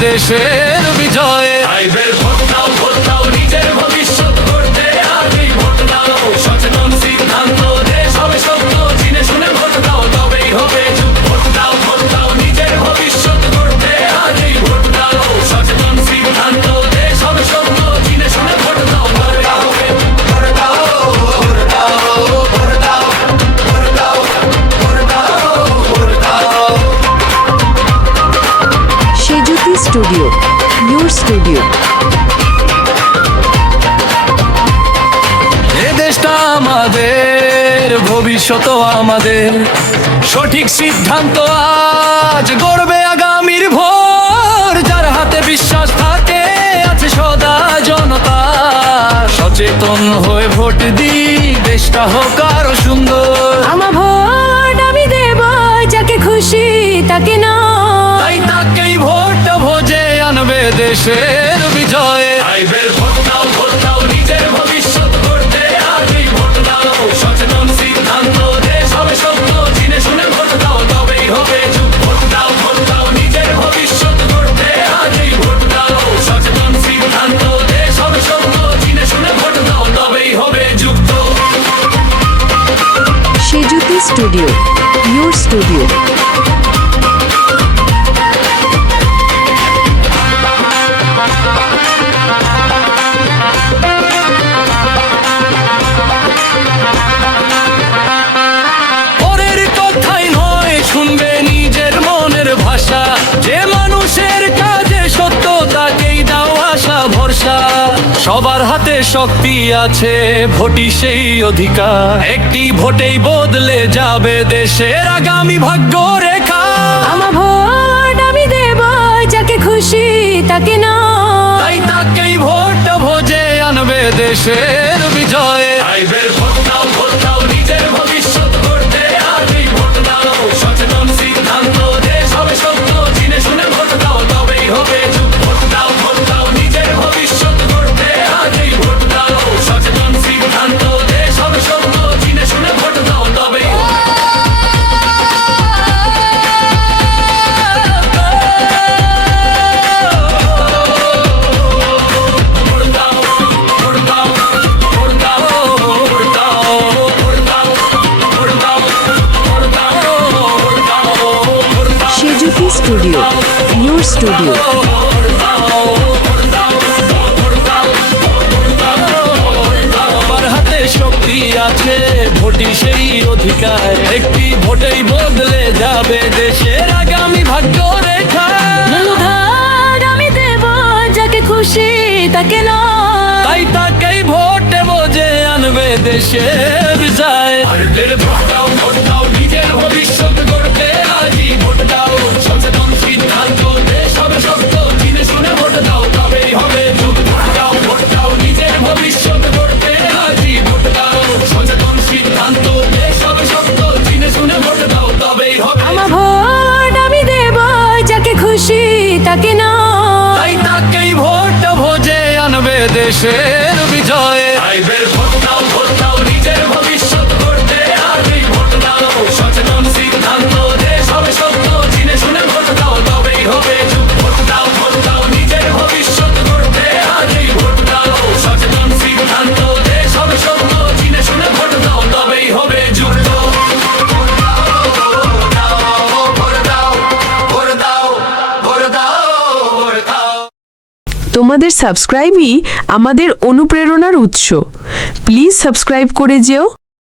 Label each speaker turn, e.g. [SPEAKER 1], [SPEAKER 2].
[SPEAKER 1] দেশের বিজয়ে
[SPEAKER 2] ভবিষ্যৎ
[SPEAKER 1] আমাদের। সঠিক সিদ্ধান্ত আজ গড়বে আগামীর ভোর। যার হাতে বিশ্বাস থাকে আছে সদা জনতা। সচেতন হয়ে ভোট দি দেশটা হোক আরও সুন্দর।
[SPEAKER 3] আমার ভোট আমি দেব যাকে খুশি তাকে না
[SPEAKER 1] তাকেই ভোট ভোজে আনবে
[SPEAKER 2] দেশে।
[SPEAKER 1] your studio. সবার হাতে শক্তি আছে ভোটি সেই অধিকার। একটি ভোটেই বদলে যাবে দেশের আগামী ভাগ্য রেখা
[SPEAKER 3] আমার ভোট আমি দেব যাকে খুশি তাকে না।
[SPEAKER 1] তাই তাকেই ভোট ভোজে আনবে দেশের বিজয়।
[SPEAKER 4] Studio your studio.
[SPEAKER 1] শক্তি আছে ভোটি সেই অধিকার। একটি ভোটেই বদলে যাবে দেশের আগামী ভাগ্য রেখা
[SPEAKER 3] আমি দেব যাকে খুশি তাকে নয়
[SPEAKER 1] তাই তাকেই ভোট বোঝে আনবে দেশের যায়
[SPEAKER 3] ডাকে না।
[SPEAKER 1] তাই তাকেই ভোট ভোজে আনবে
[SPEAKER 2] দেশে।
[SPEAKER 5] তোমাদের সাবস্ক্রাইবই আমাদের অনুপ্রেরণার উৎস। প্লিজ সাবস্ক্রাইব করে যেও।